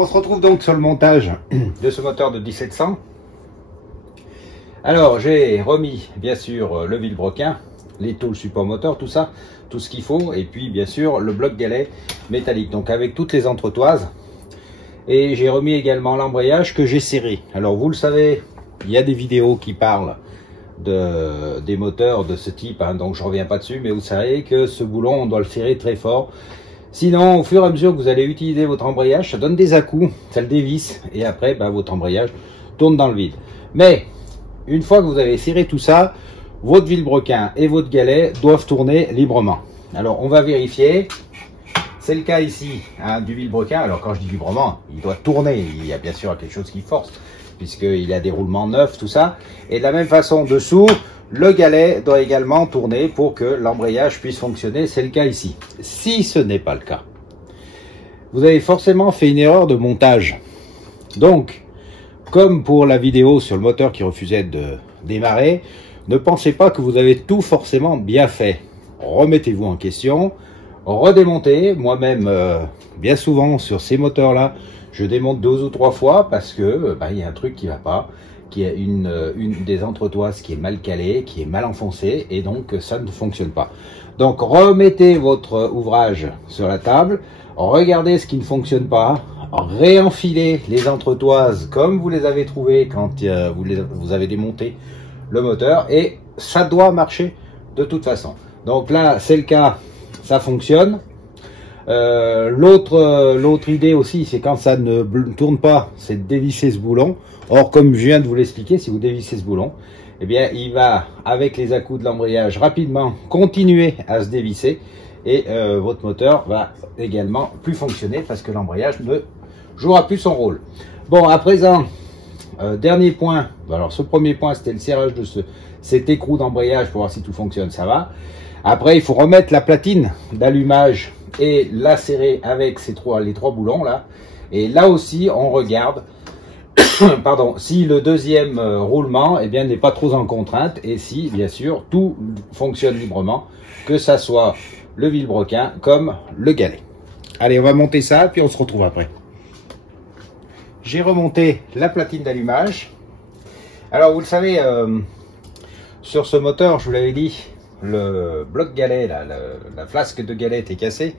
On se retrouve donc sur le montage de ce moteur de 1700. Alors j'ai remis bien sûr le vilebrequin, les tôles support moteur, tout ça, tout ce qu'il faut, et puis bien sûr le bloc galet métallique, donc avec toutes les entretoises. Et j'ai remis également l'embrayage que j'ai serré. Alors vous le savez, il y a des vidéos qui parlent des moteurs de ce type, hein, donc je reviens pas dessus, mais vous savez que ce boulon on doit le serrer très fort. Sinon, au fur et à mesure que vous allez utiliser votre embrayage, ça donne des à-coups, ça le dévisse, et après, votre embrayage tourne dans le vide. Mais, une fois que vous avez serré tout ça, votre vilebrequin et votre galet doivent tourner librement. Alors, on va vérifier. C'est le cas ici, hein, du vilebrequin. Alors, quand je dis librement, il doit tourner. Il y a bien sûr quelque chose qui force, puisqu'il a des roulements neufs, tout ça. Et de la même façon, dessous, le galet doit également tourner pour que l'embrayage puisse fonctionner. C'est le cas ici. Si ce n'est pas le cas, vous avez forcément fait une erreur de montage. Donc, comme pour la vidéo sur le moteur qui refusait de démarrer, ne pensez pas que vous avez tout forcément bien fait. Remettez-vous en question, redémontez. Moi-même, bien souvent sur ces moteurs-là, je démonte 2 ou 3 fois parce que il y a un truc qui va pas, qui a une des entretoises qui est mal calée, qui est mal enfoncée, et donc ça ne fonctionne pas. Donc remettez votre ouvrage sur la table, regardez ce qui ne fonctionne pas, réenfilez les entretoises comme vous les avez trouvées quand vous avez démonté le moteur, et ça doit marcher de toute façon. Donc là c'est le cas, ça fonctionne. L'autre idée aussi, c'est quand ça ne tourne pas, c'est de dévisser ce boulon. Or, comme je viens de vous l'expliquer, si vous dévissez ce boulon, eh bien, il va, avec les à-coups de l'embrayage, rapidement continuer à se dévisser, et votre moteur va également plus fonctionner parce que l'embrayage ne jouera plus son rôle. Bon, à présent, dernier point. Alors, ce premier point, c'était le serrage de cet écrou d'embrayage pour voir si tout fonctionne, ça va. Après, il faut remettre la platine d'allumage et la serrer avec les trois boulons là. Et là aussi, on regarde pardon, si le deuxième roulement n'est pas trop en contrainte, et si bien sûr tout fonctionne librement, que ça soit le vilebrequin comme le galet. Allez, on va monter ça, puis on se retrouve après. J'ai remonté la platine d'allumage. Alors vous le savez, sur ce moteur, je vous l'avais dit, le bloc galet, la flasque de galet était cassée,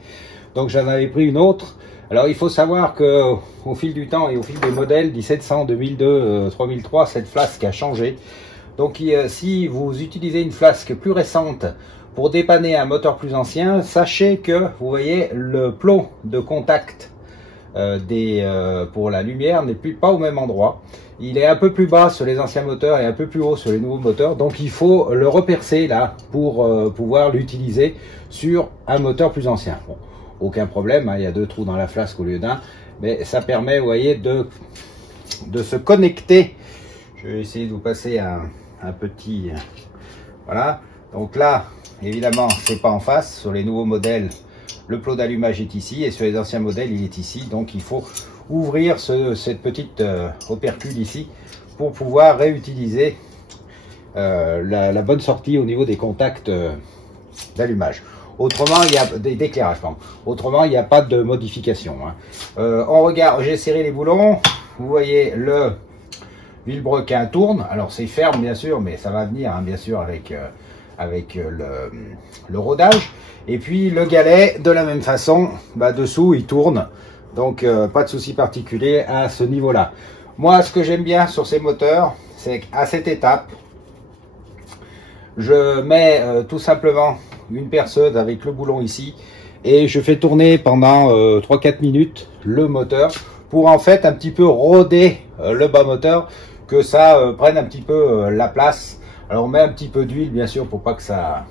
donc j'en avais pris une autre. Alors il faut savoir que au fil du temps et au fil des modèles 1700, 2002, 3003, cette flasque a changé. Donc si vous utilisez une flasque plus récente pour dépanner un moteur plus ancien, sachez que vous voyez le plot de contact pour la lumière n'est pas au même endroit. Il est un peu plus bas sur les anciens moteurs et un peu plus haut sur les nouveaux moteurs. Donc il faut le repercer là pour pouvoir l'utiliser sur un moteur plus ancien. Bon, aucun problème, hein, il y a 2 trous dans la flasque au lieu d'un. Mais ça permet, vous voyez, de se connecter. Je vais essayer de vous passer un petit... Voilà. Donc là, évidemment, c'est pas en face. Sur les nouveaux modèles, le plot d'allumage est ici. Et sur les anciens modèles, il est ici. Donc il faut ouvrir cette petite opercule ici pour pouvoir réutiliser la bonne sortie au niveau des contacts d'allumage. Autrement, il y a d'éclairage, pardon. Autrement, il n'y a pas de modification. Hein. On regarde, j'ai serré les boulons. Vous voyez, le vilebrequin tourne. Alors c'est ferme bien sûr, mais ça va venir hein, bien sûr avec le rodage. Et puis le galet, de la même façon, dessous il tourne. Donc pas de souci particulier à ce niveau-là. Moi, ce que j'aime bien sur ces moteurs, c'est qu'à cette étape, je mets tout simplement une perceuse avec le boulon ici et je fais tourner pendant 3-4 minutes le moteur pour en fait un petit peu rôder le bas moteur, que ça prenne un petit peu la place. Alors on met un petit peu d'huile bien sûr pour pas que ça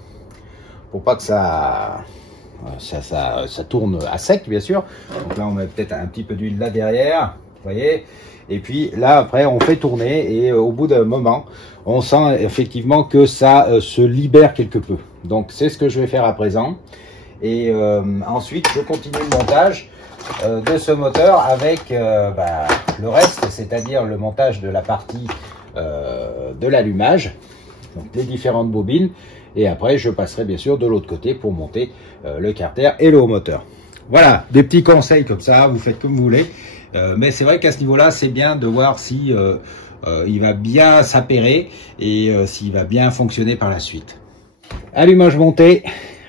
tourne à sec bien sûr. Donc là on met peut-être un petit peu d'huile là derrière, vous voyez. Et puis là après on fait tourner et au bout d'un moment on sent effectivement que ça se libère quelque peu. Donc c'est ce que je vais faire à présent. Et ensuite je continue le montage de ce moteur avec le reste, c'est-à-dire le montage de la partie de l'allumage, donc les différentes bobines. Et après je passerai bien sûr de l'autre côté pour monter le carter et le haut moteur. Voilà, des petits conseils comme ça, vous faites comme vous voulez. Mais c'est vrai qu'à ce niveau-là, c'est bien de voir si il va bien s'appairer et s'il va bien fonctionner par la suite. Allumage monté,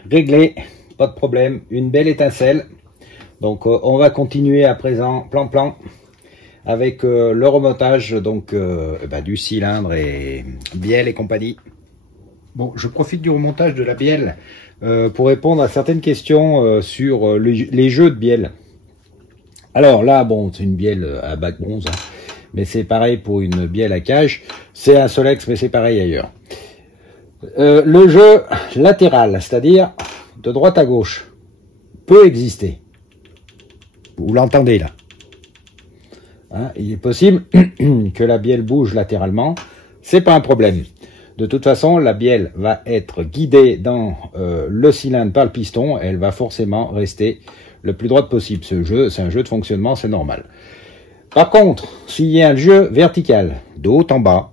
réglé, pas de problème, une belle étincelle. Donc on va continuer à présent plan avec le remontage donc du cylindre et bielle et compagnie. Bon, je profite du remontage de la bielle pour répondre à certaines questions sur les jeux de bielle. Alors là, bon, c'est une bielle à bac bronze, hein, mais c'est pareil pour une bielle à cage. C'est un Solex, mais c'est pareil ailleurs. Le jeu latéral, c'est-à-dire de droite à gauche, peut exister. Vous l'entendez là. Hein, il est possible que la bielle bouge latéralement. C'est pas un problème. De toute façon, la bielle va être guidée dans le cylindre par le piston. Elle va forcément rester le plus droite possible. Ce jeu, c'est un jeu de fonctionnement, c'est normal. Par contre, s'il y a un jeu vertical, de haut en bas,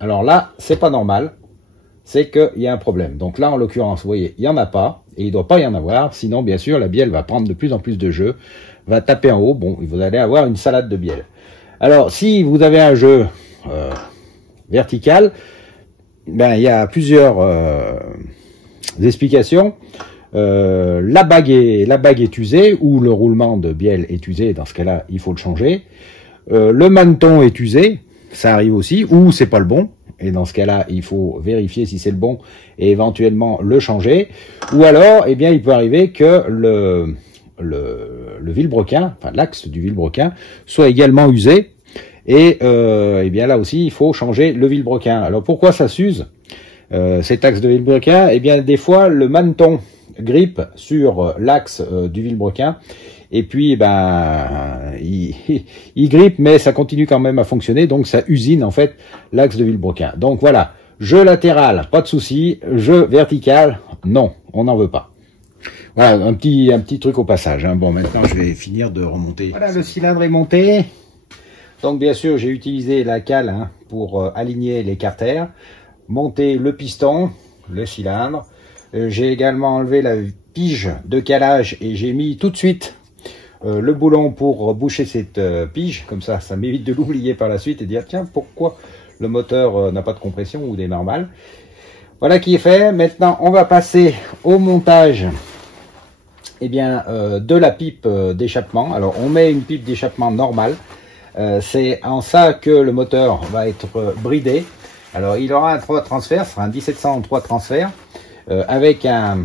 alors là, c'est pas normal. C'est qu'il y a un problème. Donc là, en l'occurrence, vous voyez, il n'y en a pas, et il ne doit pas y en avoir, sinon, bien sûr, la bielle va prendre de plus en plus de jeu, va taper en haut, bon, vous allez avoir une salade de bielle. Alors, si vous avez un jeu vertical, ben, il y a plusieurs explications. La bague est usée, ou le roulement de bielle est usé, dans ce cas-là, il faut le changer. Le maneton est usé, ça arrive aussi, ou c'est pas le bon. Et dans ce cas-là, il faut vérifier si c'est le bon et éventuellement le changer. Ou alors, eh bien, il peut arriver que le vilebrequin, enfin l'axe du vilebrequin, soit également usé. Et eh bien là aussi, il faut changer le vilebrequin. Alors pourquoi ça s'use cet axe de vilebrequin? Eh bien, des fois, le maneton grippe sur l'axe du vilebrequin. Et puis, ben, il grippe, mais ça continue quand même à fonctionner, donc ça usine en fait l'axe de vilebrequin. Donc voilà, jeu latéral, pas de souci, jeu vertical, non, on n'en veut pas. Voilà, un petit truc au passage. Hein. Bon, maintenant je vais finir de remonter. Voilà, le cylindre est monté. Donc bien sûr, j'ai utilisé la cale hein, pour aligner les carters, monter le piston, le cylindre. J'ai également enlevé la pige de calage et j'ai mis tout de suite le boulon pour boucher cette pige, comme ça m'évite de l'oublier par la suite et dire tiens pourquoi le moteur n'a pas de compression ou démarre mal. Voilà qui est fait. Maintenant on va passer au montage de la pipe d'échappement. Alors on met une pipe d'échappement normale, c'est en ça que le moteur va être bridé. Alors il aura un 3 transfert, ce sera un 1700 en 3 transferts avec un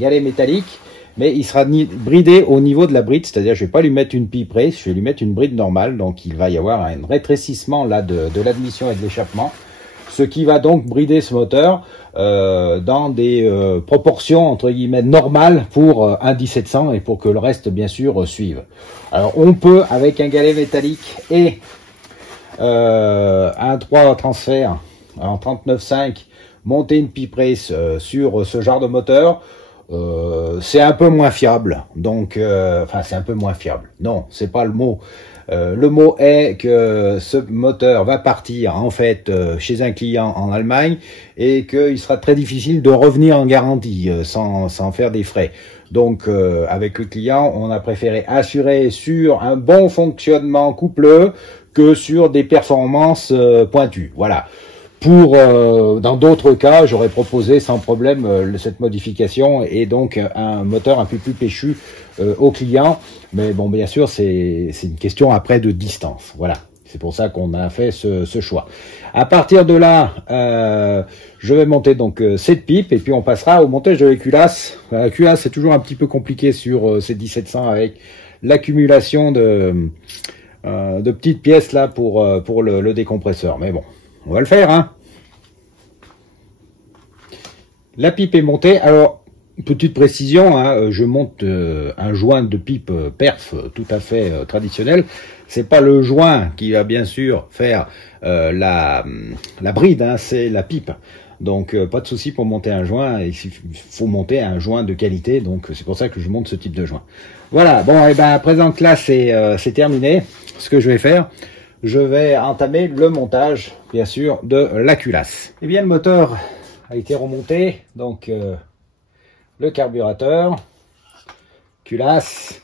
galet métallique. Mais il sera bridé au niveau de la bride, c'est-à-dire je ne vais pas lui mettre une pipe race, je vais lui mettre une bride normale, donc il va y avoir un rétrécissement là de l'admission et de l'échappement, ce qui va donc brider ce moteur dans des proportions entre guillemets normales pour un 1700 et pour que le reste bien sûr suive. Alors on peut avec un galet métallique et un 3 transfert en 39,5 monter une pipe race sur ce genre de moteur. C'est un peu moins fiable, donc enfin c'est un peu moins fiable. Non, c'est pas le mot. Le mot est que ce moteur va partir en fait chez un client en Allemagne et qu'il sera très difficile de revenir en garantie sans faire des frais. Donc avec le client, on a préféré assurer sur un bon fonctionnement coupleux que sur des performances pointues. Voilà. Pour dans d'autres cas, j'aurais proposé sans problème cette modification et donc un moteur un peu plus péchu au client. Mais bon, bien sûr, c'est une question après de distance. Voilà, c'est pour ça qu'on a fait ce choix. À partir de là, je vais monter donc cette pipe et puis on passera au montage de la culasse. La culasse, c'est toujours un petit peu compliqué sur ces 1700 avec l'accumulation de petites pièces là pour le décompresseur. Mais bon. On va le faire, hein. La pipe est montée. Alors, petite précision, hein, je monte un joint de pipe perf tout à fait traditionnel. C'est pas le joint qui va bien sûr faire la bride, hein, c'est la pipe. Donc, pas de souci pour monter un joint. Il faut monter un joint de qualité. Donc, c'est pour ça que je monte ce type de joint. Voilà. Bon, et ben à présent que là c'est terminé. Ce que je vais faire, je vais entamer le montage, bien sûr, de la culasse. Eh bien, le moteur a été remonté, donc le carburateur, culasse,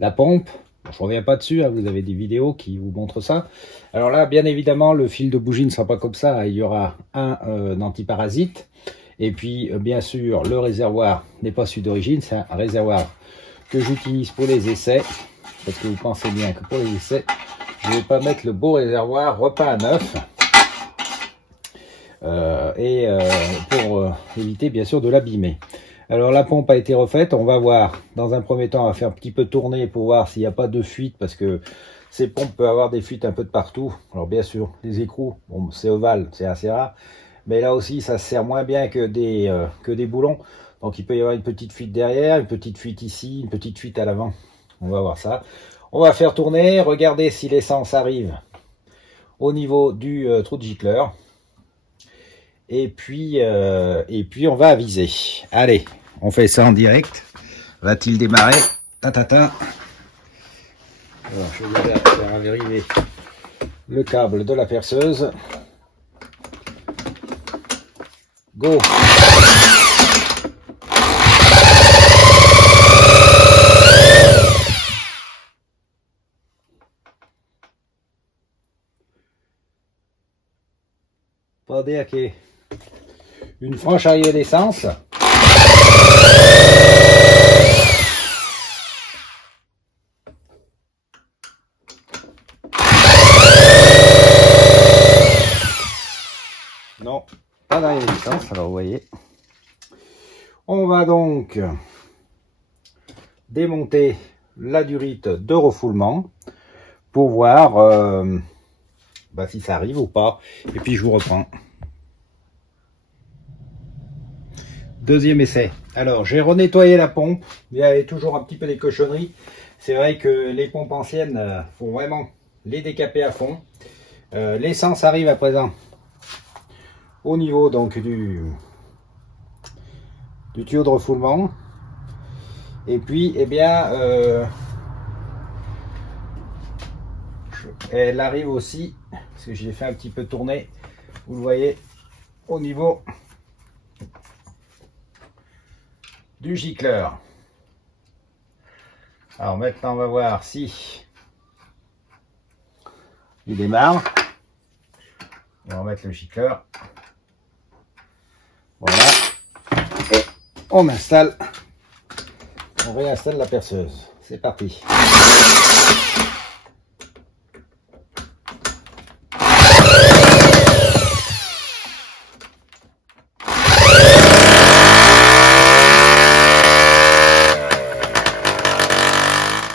la pompe, Bon, je reviens pas dessus, hein, vous avez des vidéos qui vous montrent ça. Alors là, bien évidemment, le fil de bougie ne sera pas comme ça. Il y aura un antiparasite. Et puis, bien sûr, le réservoir n'est pas celui d'origine. C'est un réservoir que j'utilise pour les essais. Parce que vous pensez bien que pour les essais, je ne vais pas mettre le beau réservoir repeint à neuf. Pour éviter, bien sûr, de l'abîmer. Alors la pompe a été refaite, on va voir, dans un premier temps, on va faire un petit peu tourner pour voir s'il n'y a pas de fuite, parce que ces pompes peuvent avoir des fuites un peu de partout. Alors bien sûr, les écrous, bon, c'est ovale, c'est assez rare, mais là aussi ça se sert moins bien que des boulons, donc il peut y avoir une petite fuite derrière, une petite fuite ici, une petite fuite à l'avant. On va voir ça. On va faire tourner, regarder si l'essence arrive au niveau du trou de gicleur. Et puis on va aviser. Allez, on fait ça en direct. Va-t-il démarrer? Ta-ta-ta. Alors, je vais faire arriver le câble de la perceuse. Go! Pas dire qu'il y ait une franche arrivée d'essence. Non, pas d'arrivée d'essence, alors vous voyez. On va donc démonter la durite de refoulement pour voir si ça arrive ou pas. Et puis je vous reprends. Deuxième essai. Alors j'ai renettoyé la pompe. Il y avait toujours un petit peu des cochonneries. C'est vrai que les pompes anciennes faut vraiment les décaper à fond. L'essence arrive à présent au niveau donc du tuyau de refoulement. Et puis eh bien elle arrive aussi, parce que j'ai fait un petit peu tourner, vous le voyez, au niveau du gicleur. Alors maintenant on va voir si il démarre. On va remettre le gicleur. Voilà. Et on installe, on réinstalle la perceuse. C'est parti.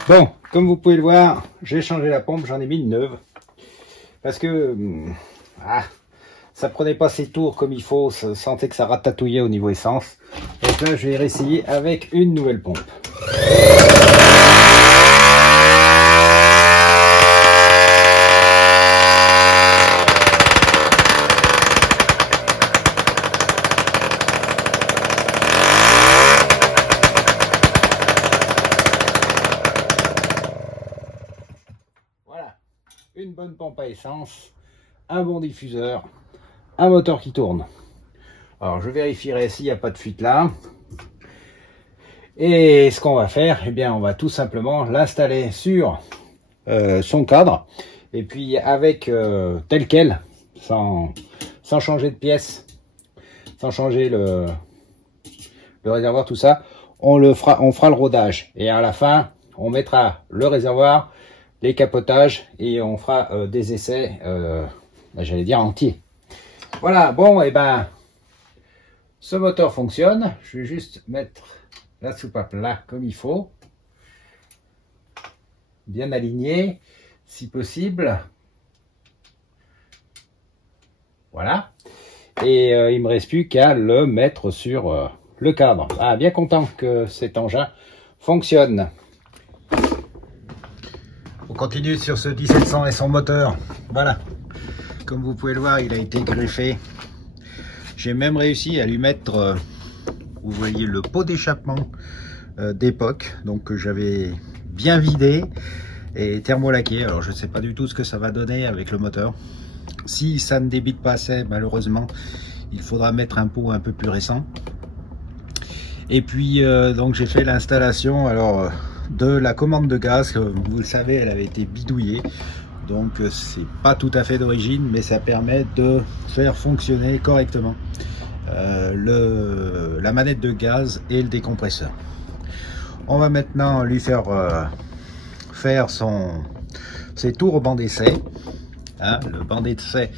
Bon, comme vous pouvez le voir, j'ai changé la pompe, j'en ai mis une neuve. Parce que ça prenait pas ses tours comme il faut, ça sentait que ça ratatouillait au niveau essence. Donc là, je vais réessayer avec une nouvelle pompe. Une bonne pompe à essence, un bon diffuseur, un moteur qui tourne. Alors je vérifierai s'il n'y a pas de fuite là. Et ce qu'on va faire, eh bien on va tout simplement l'installer sur son cadre. Et puis avec tel quel, sans changer de pièce, sans changer le réservoir, tout ça, on fera le rodage. Et à la fin, on mettra le réservoir, les capotages et on fera des essais, j'allais dire entiers. Voilà, bon, et ben, ce moteur fonctionne. Je vais juste mettre la soupape là comme il faut, bien aligné, si possible. Voilà. Et il me reste plus qu'à le mettre sur le cadre. Ah, bien content que cet engin fonctionne. On continue sur ce 1700 et son moteur. Voilà. Comme vous pouvez le voir, il a été greffé. J'ai même réussi à lui mettre, vous voyez, le pot d'échappement d'époque. Donc que j'avais bien vidé et thermolaqué. Alors je ne sais pas du tout ce que ça va donner avec le moteur. Si ça ne débite pas assez, malheureusement, il faudra mettre un pot un peu plus récent. Et puis donc j'ai fait l'installation. Alors de la commande de gaz. Comme vous le savez, elle avait été bidouillée, donc c'est pas tout à fait d'origine, mais ça permet de faire fonctionner correctement la manette de gaz et le décompresseur. On va maintenant lui faire faire ses tours au banc d'essai. Hein, le banc d'essai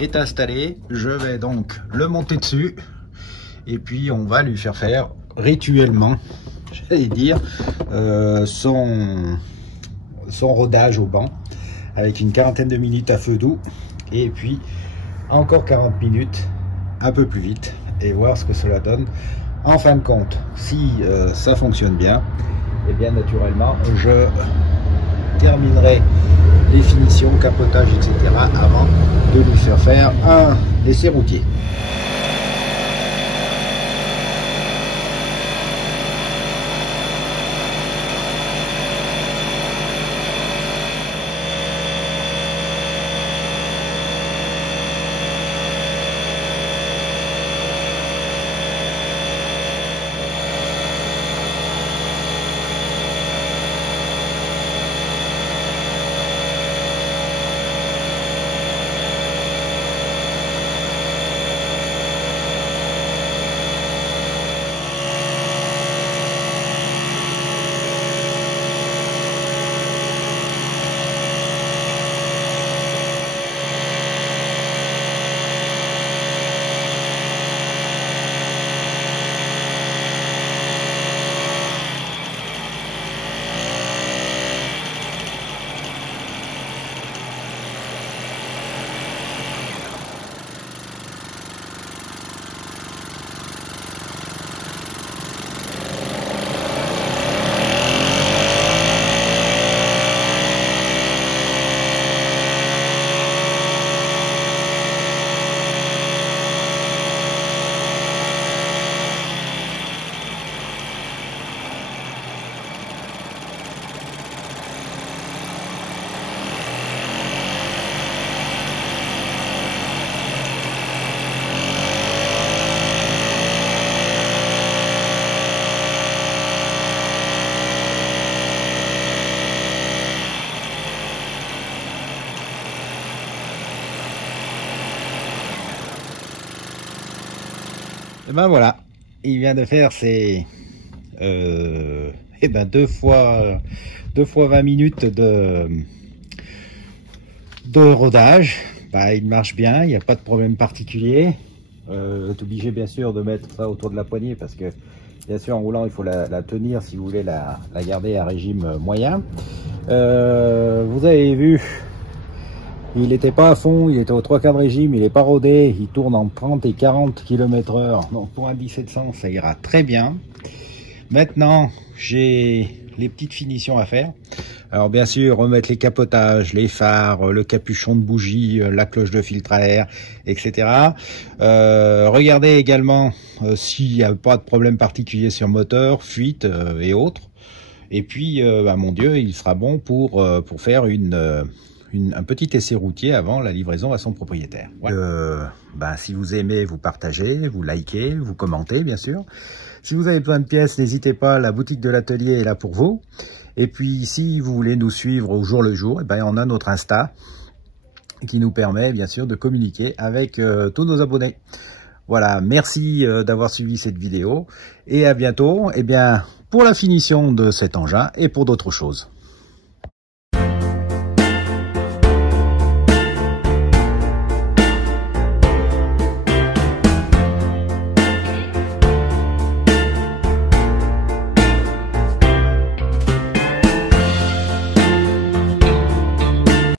est installé, je vais donc le monter dessus et puis on va lui faire faire rituellement, j'allais dire, son rodage au banc avec une quarantaine de minutes à feu doux et puis encore 40 minutes un peu plus vite et voir ce que cela donne. En fin de compte, si ça fonctionne bien, et bien naturellement je terminerai les finitions, capotage, etc. avant de lui faire un essai routier. Et ben voilà, il vient de faire ses 2 fois 20 minutes de rodage. Bah, il marche bien, il n'y a pas de problème particulier. Vous êtes obligé bien sûr de mettre ça autour de la poignée parce que bien sûr en roulant il faut la tenir si vous voulez la garder à régime moyen. Vous avez vu, il n'était pas à fond, il était aux 3/4 de régime, il n'est pas rodé, il tourne en 30 et 40 km/h. Donc pour un 1700 ça ira très bien. Maintenant j'ai les petites finitions à faire. Alors bien sûr remettre les capotages, les phares, le capuchon de bougie, la cloche de filtre à air, etc. Regardez également s'il n'y a pas de problème particulier sur moteur, fuite et autres. Et puis mon Dieu, il sera bon pour faire un petit essai routier avant la livraison à son propriétaire. Voilà. Si vous aimez, vous partagez, vous likez, vous commentez bien sûr. Si vous avez besoin de pièces, n'hésitez pas, la boutique de l'atelier est là pour vous. Et puis si vous voulez nous suivre au jour le jour, on a notre Insta qui nous permet bien sûr de communiquer avec tous nos abonnés. Voilà, merci d'avoir suivi cette vidéo et à bientôt pour la finition de cet engin et pour d'autres choses.